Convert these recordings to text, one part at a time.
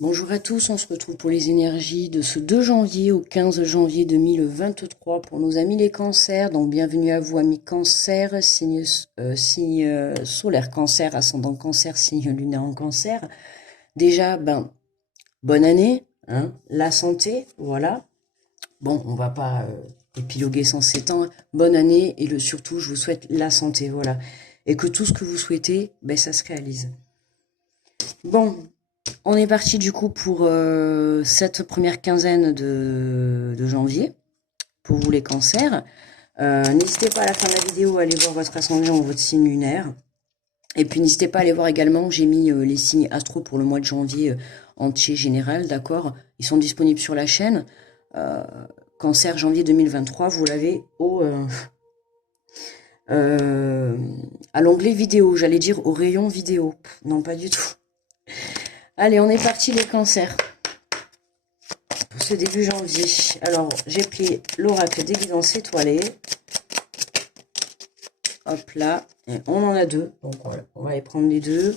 Bonjour à tous, on se retrouve pour les énergies de ce 2 janvier au 15 janvier 2023 pour nos amis les cancers. Donc bienvenue à vous amis cancer, signe solaire cancer, ascendant cancer, signe lunaire en cancer. Déjà, bonne année, hein, la santé, voilà. Bon, on va pas épiloguer sans s'étendre. Bonne année et surtout, je vous souhaite la santé, voilà. Et que tout ce que vous souhaitez, ça se réalise. Bon, on est parti du coup pour cette première quinzaine de janvier, pour vous les cancers. N'hésitez pas à la fin de la vidéo à aller voir votre ascendant ou votre signe lunaire. Et puis n'hésitez pas à aller voir également, j'ai mis les signes astro pour le mois de janvier entier général, d'accord. Ils sont disponibles sur la chaîne. Cancer janvier 2023, vous l'avez à l'onglet vidéo, j'allais dire au rayon vidéo. Non, pas du tout. Allez, on est parti les cancers. Pour ce début janvier. Alors, j'ai pris l'oracle des guidances étoilées. Hop là. Et on en a deux. Donc voilà, on va aller prendre les deux.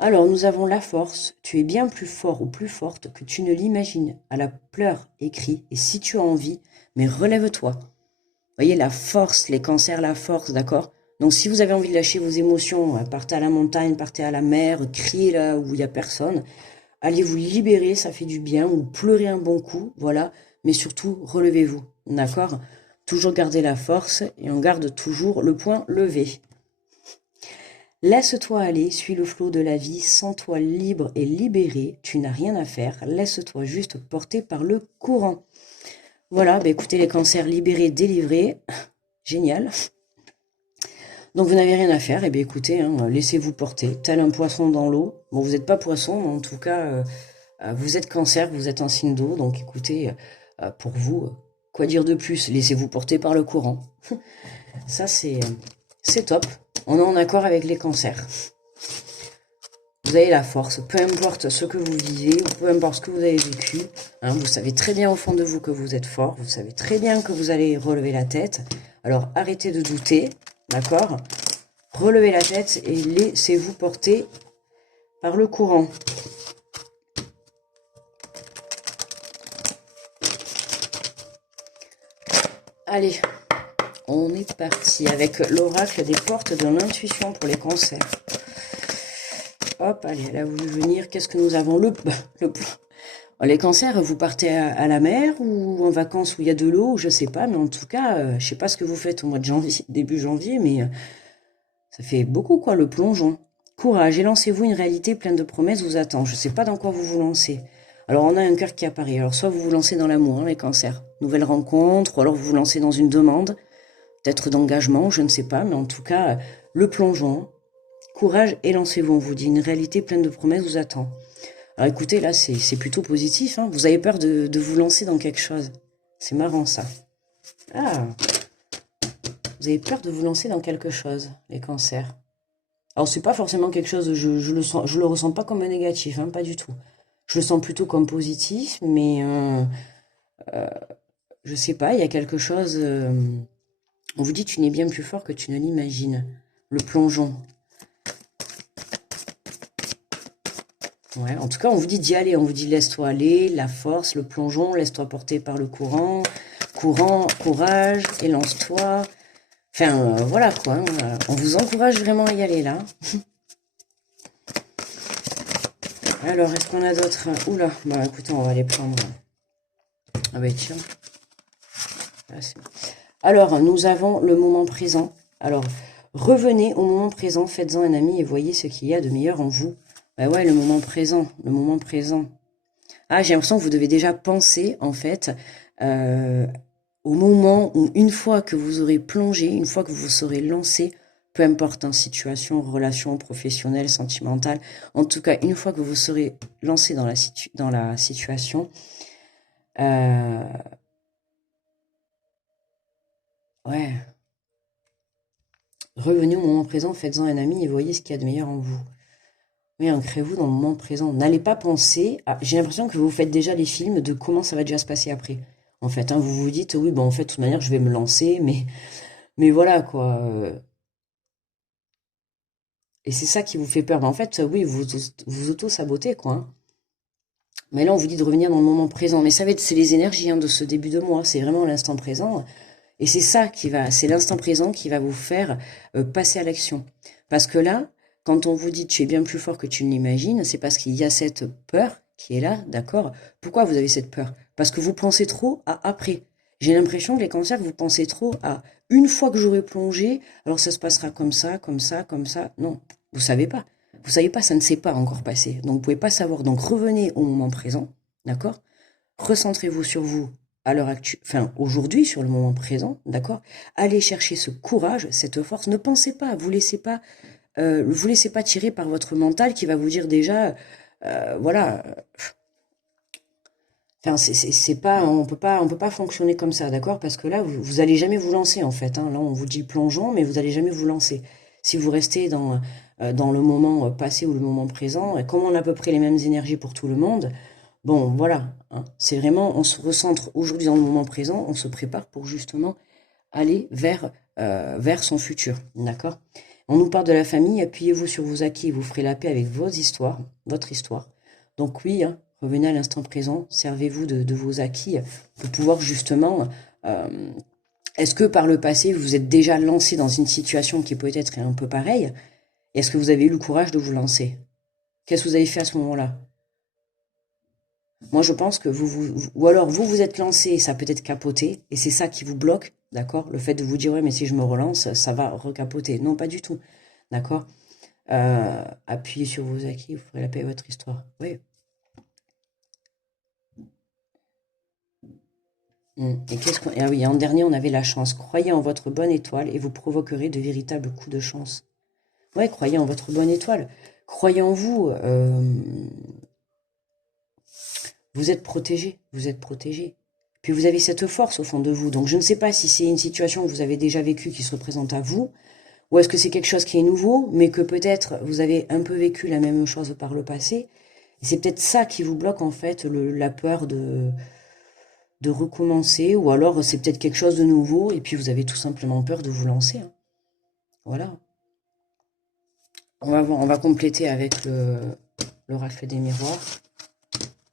Alors, nous avons la force. Tu es bien plus fort ou plus forte que tu ne l'imagines. À la pleure écrit. Et si tu as envie, mais relève-toi. Vous voyez, la force, les cancers, la force, d'accord? Donc, si vous avez envie de lâcher vos émotions, partez à la montagne, partez à la mer, criez là où il n'y a personne. Allez vous libérer, ça fait du bien, ou pleurez un bon coup, voilà. Mais surtout, relevez-vous, d'accord? Toujours garder la force et on garde toujours le poing levé. Laisse-toi aller, suis le flot de la vie, sens-toi libre et libéré, tu n'as rien à faire, laisse-toi juste porter par le courant. Voilà, écoutez les cancers libérés, délivrés, génial. Donc vous n'avez rien à faire, et écoutez, hein, laissez-vous porter, tel un poisson dans l'eau. Bon, vous n'êtes pas poisson, mais en tout cas, vous êtes cancer, vous êtes un signe d'eau, donc écoutez, pour vous, quoi dire de plus? Laissez-vous porter par le courant. Ça, c'est top. On est en accord avec les cancers. Vous avez la force, peu importe ce que vous vivez, ou peu importe ce que vous avez vécu, hein, vous savez très bien au fond de vous que vous êtes fort, vous savez très bien que vous allez relever la tête. Alors arrêtez de douter, d'accord? Relevez la tête et laissez-vous porter par le courant. Allez, on est parti avec l'oracle des portes de l'intuition pour les cancers. Hop, allez, elle a voulu venir. Qu'est-ce que nous avons? Le plan. Les cancers, vous partez à la mer ou en vacances où il y a de l'eau, je sais pas, mais en tout cas, je sais pas ce que vous faites au mois de janvier, début janvier, mais ça fait beaucoup quoi, le plongeon. Courage et lancez-vous, une réalité pleine de promesses vous attend. Je sais pas dans quoi vous vous lancez. Alors on a un cœur qui apparaît. Alors soit vous vous lancez dans l'amour, hein, les cancers, nouvelle rencontre, ou alors vous vous lancez dans une demande, peut-être d'engagement, je ne sais pas, mais en tout cas, le plongeon. Courage et lancez-vous, on vous dit, une réalité pleine de promesses vous attend. Alors écoutez, là, c'est plutôt positif, hein. Vous avez peur de vous lancer dans quelque chose. C'est marrant, ça. Ah, vous avez peur de vous lancer dans quelque chose, les cancers. Alors, c'est pas forcément quelque chose, je le ressens pas comme un négatif, hein, pas du tout. Je le sens plutôt comme positif, mais je sais pas, il y a quelque chose... on vous dit, tu n'es bien plus fort que tu ne l'imagines. Le plongeon. Ouais, en tout cas, on vous dit d'y aller, on vous dit laisse-toi aller, la force, le plongeon, laisse-toi porter par le courant, courage, et lance-toi. Enfin, voilà quoi, hein, on vous encourage vraiment à y aller là. Alors, est-ce qu'on a d'autres? Oula, bah écoutez, on va les prendre. Ah bah tiens. Alors, nous avons le moment présent. Alors, revenez au moment présent, faites-en un ami et voyez ce qu'il y a de meilleur en vous. Bah ouais, le moment présent, le moment présent. Ah, j'ai l'impression que vous devez déjà penser, en fait, au moment où, une fois que vous aurez plongé, une fois que vous serez lancé, peu importe, hein, situation, relation professionnelle, sentimentale, en tout cas, une fois que vous serez lancé dans la situation, euh, ouais, revenez au moment présent, faites-en un ami et voyez ce qu'il y a de meilleur en vous. Oui, ancrez-vous dans le moment présent. N'allez pas penser. J'ai l'impression que vous faites déjà les films de comment ça va déjà se passer après. En fait, hein, vous vous dites, oui, bon, en fait, de toute manière, je vais me lancer, mais voilà, quoi. Et c'est ça qui vous fait peur. Mais en fait, oui, vous auto-sabotez, quoi, hein. Mais là, on vous dit de revenir dans le moment présent. Mais ça va être, c'est les énergies hein, de ce début de mois. C'est vraiment l'instant présent. Et c'est ça qui va, c'est l'instant présent qui va vous faire passer à l'action. Parce que là, quand on vous dit tu es bien plus fort que tu ne l'imagines, c'est parce qu'il y a cette peur qui est là, d'accord? Pourquoi vous avez cette peur? Parce que vous pensez trop à après. J'ai l'impression que les cancers, vous pensez trop à une fois que j'aurai plongé, alors ça se passera comme ça, comme ça, comme ça. Non, vous savez pas. Vous savez pas, ça ne s'est pas encore passé. Donc vous pouvez pas savoir. Donc revenez au moment présent, d'accord? Recentrez-vous sur vous à l'heure actuelle, enfin aujourd'hui sur le moment présent, d'accord? Allez chercher ce courage, cette force. Ne pensez pas, vous laissez pas tirer par votre mental qui va vous dire déjà, voilà. Enfin, c'est pas, on peut pas fonctionner comme ça, d'accord? Parce que là, vous allez jamais vous lancer en fait. Hein. Là, on vous dit plongeons, mais vous allez jamais vous lancer. Si vous restez dans le moment passé ou le moment présent, et comme on a à peu près les mêmes énergies pour tout le monde, bon, voilà. Hein. C'est vraiment, on se recentre aujourd'hui dans le moment présent, on se prépare pour justement aller vers son futur, d'accord? On nous parle de la famille, appuyez-vous sur vos acquis et vous ferez la paix avec vos histoires, votre histoire. Donc oui, hein, revenez à l'instant présent, servez-vous de vos acquis pour pouvoir justement... est-ce que par le passé, vous vous êtes déjà lancé dans une situation qui peut-être est un peu pareille? Est-ce que vous avez eu le courage de vous lancer? Qu'est-ce que vous avez fait à ce moment-là? Moi, je pense que ou alors vous vous êtes lancé, ça a peut-être capoté, et c'est ça qui vous bloque, d'accord? Le fait de vous dire, ouais, mais si je me relance, ça va recapoter. Non, pas du tout, d'accord? Appuyez sur vos acquis, vous ferez la paix à votre histoire. Oui. Et qu'est-ce qu'on... Ah oui, en dernier, on avait la chance. Croyez en votre bonne étoile et vous provoquerez de véritables coups de chance. Ouais, croyez en votre bonne étoile. Croyez en vous. Vous êtes protégé. Vous êtes protégé. Puis vous avez cette force au fond de vous. Donc je ne sais pas si c'est une situation que vous avez déjà vécue qui se représente à vous, ou est-ce que c'est quelque chose qui est nouveau, mais que peut-être vous avez un peu vécu la même chose par le passé. Et c'est peut-être ça qui vous bloque en fait, la peur de recommencer, ou alors c'est peut-être quelque chose de nouveau, et puis vous avez tout simplement peur de vous lancer. Hein. Voilà. On va compléter avec l'oracle des miroirs.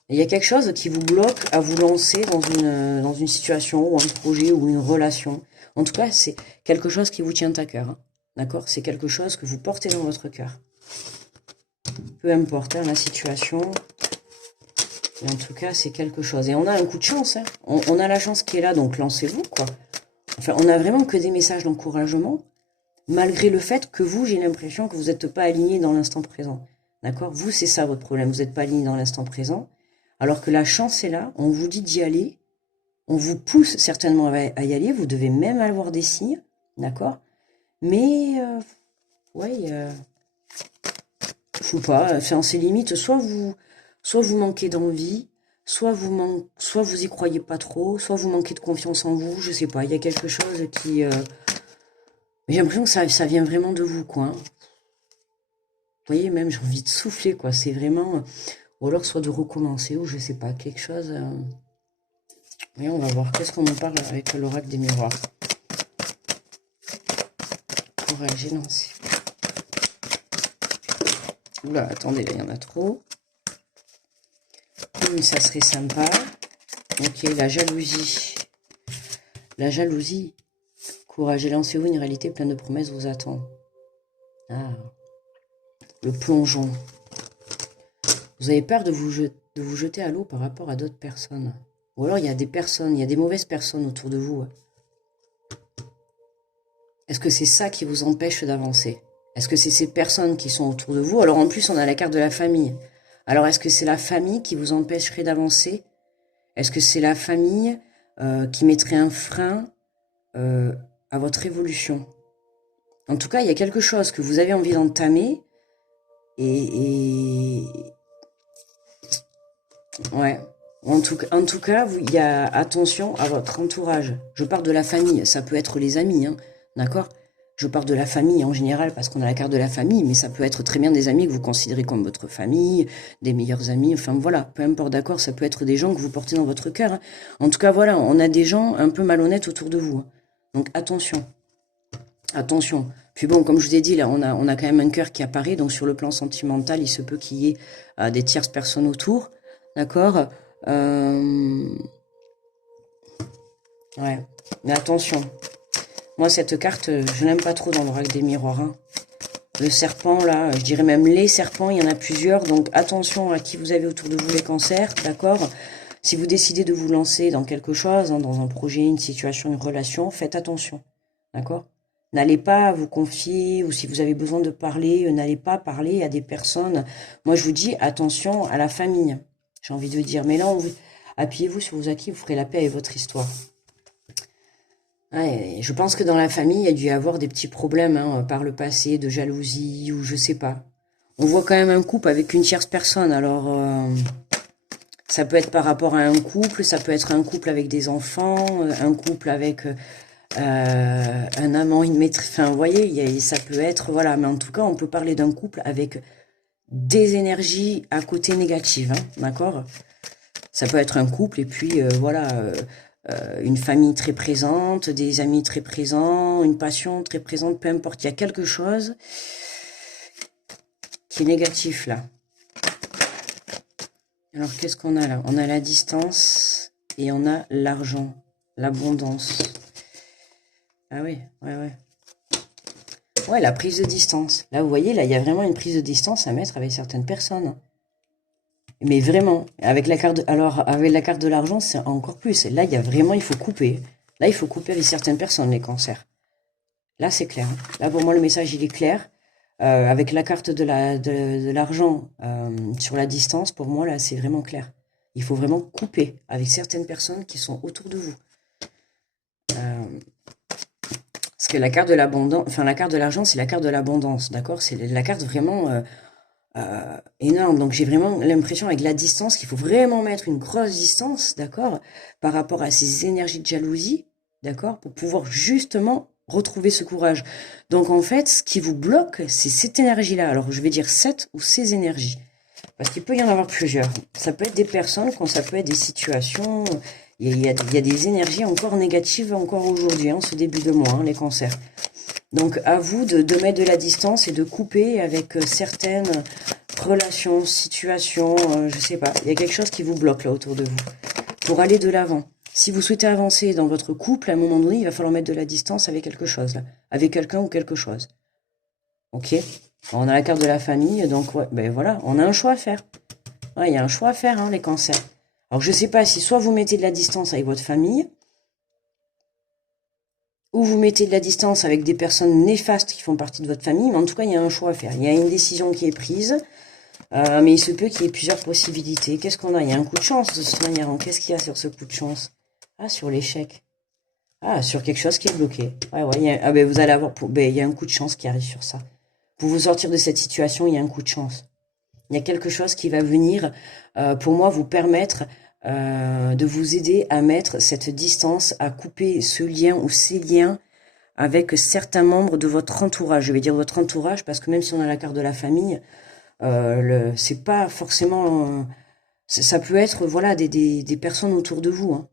Il y a quelque chose qui vous bloque à vous lancer dans une situation ou un projet ou une relation. En tout cas, c'est quelque chose qui vous tient à cœur. Hein. D'accord? C'est quelque chose que vous portez dans votre cœur. Peu importe hein, la situation. Mais en tout cas, c'est quelque chose. Et on a un coup de chance. Hein. On a la chance qui est là, donc lancez-vous, quoi. Enfin, on a vraiment que des messages d'encouragement, malgré le fait que vous, j'ai l'impression que vous n'êtes pas aligné dans l'instant présent. D'accord? Vous, c'est ça votre problème. Vous n'êtes pas aligné dans l'instant présent. Alors que la chance est là, on vous dit d'y aller, on vous pousse certainement à y aller, vous devez même avoir des signes, d'accord? Mais, ouais, faut pas, enfin, c'est limite, soit vous manquez d'envie, soit vous y croyez pas trop, soit vous manquez de confiance en vous, je sais pas, il y a quelque chose qui... j'ai l'impression que ça vient vraiment de vous, quoi. Hein. Vous voyez, même j'ai envie de souffler, quoi, c'est vraiment... Ou alors soit de recommencer, ou je sais pas, quelque chose... Mais on va voir, qu'est-ce qu'on nous parle avec l'oracle des miroirs. Courage, j'ai lancé. Oula, attendez, là, il y en a trop. Ça serait sympa. Ok, la jalousie. La jalousie. Courage, et lancez-vous, une réalité pleine de promesses vous attend. Ah. Le plongeon. Vous avez peur de vous jeter à l'eau par rapport à d'autres personnes. Ou alors il y a des personnes, il y a des mauvaises personnes autour de vous. Est-ce que c'est ça qui vous empêche d'avancer? Est-ce que c'est ces personnes qui sont autour de vous? Alors en plus, on a la carte de la famille. Alors est-ce que c'est la famille qui vous empêcherait d'avancer? Est-ce que c'est la famille qui mettrait un frein à votre évolution? En tout cas, il y a quelque chose que vous avez envie d'entamer et... Ouais. En tout cas, il y a attention à votre entourage. Je parle de la famille, ça peut être les amis, hein, d'accord? Je parle de la famille en général parce qu'on a la carte de la famille, mais ça peut être très bien des amis que vous considérez comme votre famille, des meilleurs amis, enfin voilà, peu importe, d'accord? Ça peut être des gens que vous portez dans votre cœur. Hein. En tout cas, voilà, on a des gens un peu malhonnêtes autour de vous. Hein. Donc attention, attention. Puis bon, comme je vous ai dit, là, on a quand même un cœur qui apparaît, donc sur le plan sentimental, il se peut qu'il y ait des tierces personnes autour. d'accord? Ouais, mais attention. Moi, cette carte, je n'aime pas trop dans l'oracle des miroirs, hein. Le serpent, là, je dirais même les serpents, il y en a plusieurs. Donc, attention à qui vous avez autour de vous les cancers, d'accord? Si vous décidez de vous lancer dans quelque chose, hein, dans un projet, une situation, une relation, faites attention, d'accord? N'allez pas vous confier, ou si vous avez besoin de parler, n'allez pas parler à des personnes. Moi, je vous dis, attention à la famille, j'ai envie de dire. Mais là, appuyez-vous sur vos acquis, vous ferez la paix avec votre histoire. Ouais, je pense que dans la famille, il y a dû y avoir des petits problèmes hein, par le passé, de jalousie ou je sais pas. On voit quand même un couple avec une tierce personne, alors ça peut être par rapport à un couple, ça peut être un couple avec des enfants, un couple avec un amant, une maîtresse, enfin vous voyez, ça peut être, voilà, mais en tout cas on peut parler d'un couple avec des énergies à côté négatives, hein, d'accord? Ça peut être un couple et puis voilà, une famille très présente, des amis très présents, une passion très présente, peu importe. Il y a quelque chose qui est négatif là. Alors qu'est-ce qu'on a là? On a la distance et on a l'argent, l'abondance. Ah oui, ouais. Ouais, la prise de distance. Là, vous voyez, là, il y a vraiment une prise de distance à mettre avec certaines personnes. Mais vraiment, avec la carte avec la carte de l'argent, c'est encore plus. Là, il y a vraiment, il faut couper. Là, il faut couper avec certaines personnes, les cancers. Là, c'est clair. Là, pour moi, le message, il est clair. Avec la carte de l'argent sur la distance, pour moi, là, c'est vraiment clair. Il faut vraiment couper avec certaines personnes qui sont autour de vous. Parce que la carte de l'abondance, enfin, la carte de l'argent, c'est la carte de l'abondance, d'accord? C'est la carte vraiment énorme. Donc, j'ai vraiment l'impression avec la distance qu'il faut vraiment mettre une grosse distance, d'accord? Par rapport à ces énergies de jalousie, d'accord? Pour pouvoir justement retrouver ce courage. Donc, en fait, ce qui vous bloque, c'est cette énergie-là. Alors, je vais dire cette ou ces énergies. Parce qu'il peut y en avoir plusieurs. Ça peut être des personnes, quand ça peut être des situations. Il y a des énergies encore négatives encore aujourd'hui, en ce début de mois, hein, les cancers. Donc, à vous de mettre de la distance et de couper avec certaines relations, situations, je sais pas. Il y a quelque chose qui vous bloque là autour de vous pour aller de l'avant. Si vous souhaitez avancer dans votre couple, à un moment donné, il va falloir mettre de la distance avec quelque chose, là. Avec quelqu'un ou quelque chose. Ok? On a la carte de la famille, donc ouais, ben voilà, on a un choix à faire. Ouais, il y a un choix à faire, hein, les cancers. Alors, je sais pas si soit vous mettez de la distance avec votre famille, ou vous mettez de la distance avec des personnes néfastes qui font partie de votre famille, mais en tout cas, il y a un choix à faire. Il y a une décision qui est prise, mais il se peut qu'il y ait plusieurs possibilités. Qu'est-ce qu'on a? Il y a un coup de chance de toute manière. Qu'est-ce qu'il y a sur ce coup de chance? Ah, sur l'échec. Ah, sur quelque chose qui est bloqué. Ouais, ah ben vous allez avoir... il y a un coup de chance qui arrive sur ça. Pour vous sortir de cette situation, il y a un coup de chance. Il y a quelque chose qui va venir, pour moi, vous permettre de vous aider à mettre cette distance, à couper ce lien ou ces liens avec certains membres de votre entourage. Je vais dire votre entourage parce que même si on a la carte de la famille, c'est pas forcément... ça peut être voilà des personnes autour de vous. Hein.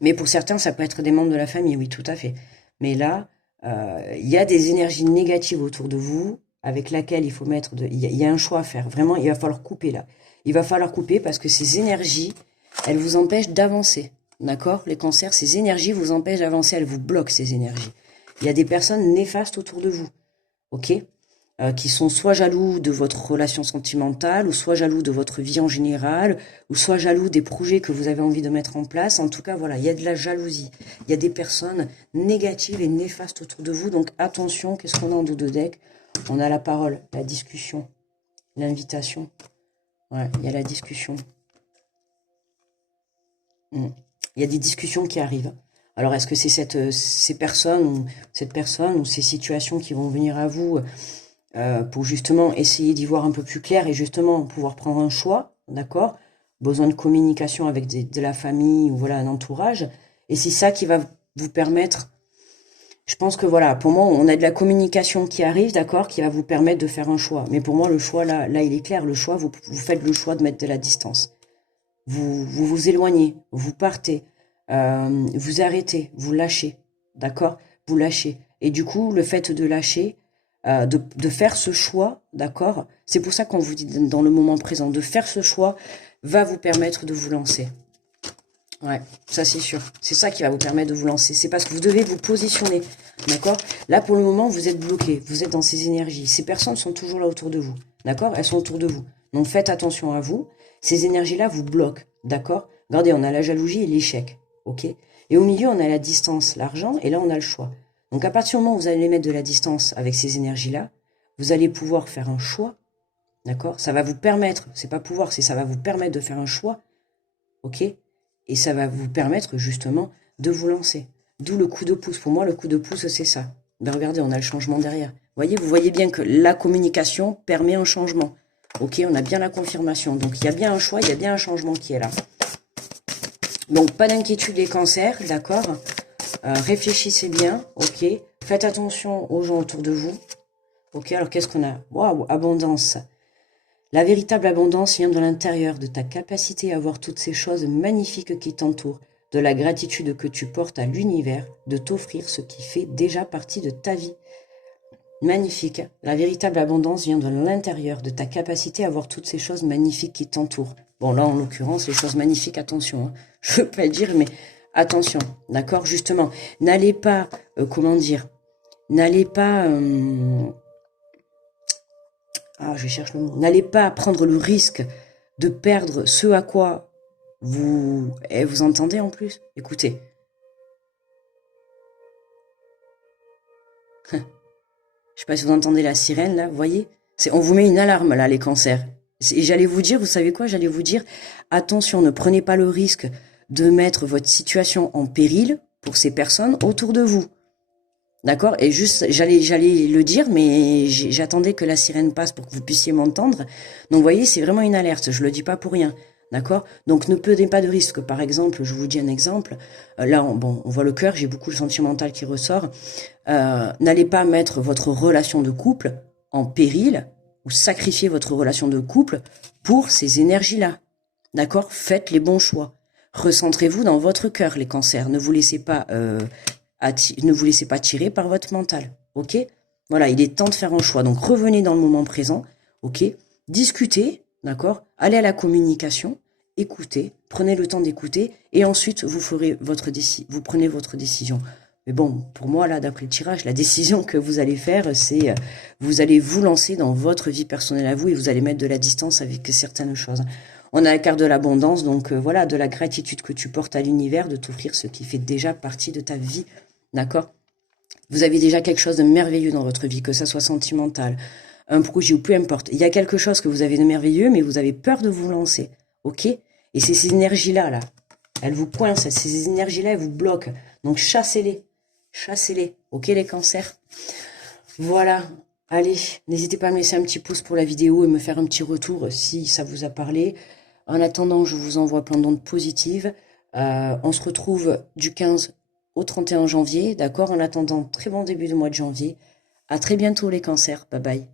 Mais pour certains, ça peut être des membres de la famille, oui, tout à fait. Mais là, il y a des énergies négatives autour de vous avec laquelle il faut mettre... Il y a un choix à faire. Vraiment, il va falloir couper là. Il va falloir couper parce que ces énergies, elles vous empêchent d'avancer. D'accord? Les cancers, ces énergies vous empêchent d'avancer, elles vous bloquent ces énergies. Il y a des personnes néfastes autour de vous. Ok? Qui sont soit jaloux de votre relation sentimentale, ou soit jaloux de votre vie en général, ou soit jaloux des projets que vous avez envie de mettre en place. En tout cas, voilà, il y a de la jalousie. Il y a des personnes négatives et néfastes autour de vous. Donc attention, qu'est-ce qu'on a en dos de deck? On a la parole, la discussion, l'invitation. Ouais, il y a la discussion. Il y a des discussions qui arrivent. Alors, est-ce que c'est ces personnes ou ces situations qui vont venir à vous pour justement essayer d'y voir un peu plus clair et justement pouvoir prendre un choix, d'accord? Besoin de communication avec de la famille ou voilà un entourage. Et c'est ça qui va vous permettre, je pense que voilà, pour moi, on a de la communication qui arrive, d'accord, qui va vous permettre de faire un choix. Mais pour moi, le choix, là il est clair, le choix, vous faites le choix de mettre de la distance. Vous éloignez, vous partez, vous arrêtez, vous lâchez, d'accord? Vous lâchez. Et du coup, le fait de lâcher, de faire ce choix, d'accord? C'est pour ça qu'on vous dit dans le moment présent, de faire ce choix, va vous permettre de vous lancer. Ouais, ça c'est sûr. C'est ça qui va vous permettre de vous lancer. C'est parce que vous devez vous positionner. D'accord? Là, pour le moment, vous êtes bloqué. Vous êtes dans ces énergies. Ces personnes sont toujours là autour de vous. D'accord? Elles sont autour de vous. Donc, faites attention à vous. Ces énergies-là vous bloquent. D'accord? Regardez, on a la jalousie et l'échec. OK? Et au milieu, on a la distance, l'argent. Et là, on a le choix. Donc, à partir du moment où vous allez mettre de la distance avec ces énergies-là, vous allez pouvoir faire un choix. D'accord? Ça va vous permettre, c'est pas pouvoir, c'est ça va vous permettre de faire un choix. OK? Et ça va vous permettre justement de vous lancer. D'où le coup de pouce. Pour moi, le coup de pouce, c'est ça. Ben regardez, on a le changement derrière. Vous voyez bien que la communication permet un changement. Ok, on a bien la confirmation. Donc, il y a bien un choix, il y a bien un changement qui est là. Donc, pas d'inquiétude les cancers, d'accord? Réfléchissez bien, ok? Faites attention aux gens autour de vous. Ok, alors qu'est-ce qu'on a? Waouh, abondance. La véritable abondance vient de l'intérieur, de ta capacité à voir toutes ces choses magnifiques qui t'entourent, de la gratitude que tu portes à l'univers, de t'offrir ce qui fait déjà partie de ta vie. Magnifique. La véritable abondance vient de l'intérieur, de ta capacité à voir toutes ces choses magnifiques qui t'entourent. Bon, là, en l'occurrence, les choses magnifiques, attention. Hein. Je ne veux pas le dire, mais attention. D'accord? Justement, n'allez pas, comment dire, n'allez pas... je cherche le mot. N'allez pas prendre le risque de perdre ce à quoi vous entendez en plus. Écoutez. Je sais pas si vous entendez la sirène là, vous voyez? On vous met une alarme là, les cancers. Et j'allais vous dire, vous savez quoi? J'allais vous dire, attention, ne prenez pas le risque de mettre votre situation en péril pour ces personnes autour de vous. D'accord? Et juste, j'allais le dire, mais j'attendais que la sirène passe pour que vous puissiez m'entendre. Donc, vous voyez, c'est vraiment une alerte. Je le dis pas pour rien. D'accord? Donc, ne prenez pas de risque. Par exemple, je vous dis un exemple. Là, on voit le cœur. J'ai beaucoup le sentimental qui ressort. N'allez pas mettre votre relation de couple en péril ou sacrifier votre relation de couple pour ces énergies-là. D'accord? Faites les bons choix. Recentrez-vous dans votre cœur, les cancers. Ne vous laissez pas tirer par votre mental, ok? Voilà, il est temps de faire un choix. Donc, revenez dans le moment présent, ok? Discutez, d'accord? Allez à la communication, écoutez, prenez le temps d'écouter, et ensuite, vous prenez votre décision. Mais bon, pour moi, là, d'après le tirage, la décision que vous allez faire, c'est vous allez vous lancer dans votre vie personnelle à vous, et vous allez mettre de la distance avec certaines choses. On a la carte de l'abondance, donc voilà, de la gratitude que tu portes à l'univers, de t'offrir ce qui fait déjà partie de ta vie. D'accord? Vous avez déjà quelque chose de merveilleux dans votre vie, que ça soit sentimental, un projet ou peu importe. Il y a quelque chose que vous avez de merveilleux, mais vous avez peur de vous lancer. Ok? Et c'est ces énergies-là, là. Elles vous coincent, ces énergies-là, elles vous bloquent. Donc chassez-les. Chassez-les. Ok, les cancers? Voilà. Allez, n'hésitez pas à me laisser un petit pouce pour la vidéo et me faire un petit retour si ça vous a parlé. En attendant, je vous envoie plein d'ondes positives. On se retrouve du 15 au 31 janvier, d'accord? En attendant, très bon début de mois de janvier. À très bientôt les cancers, bye bye.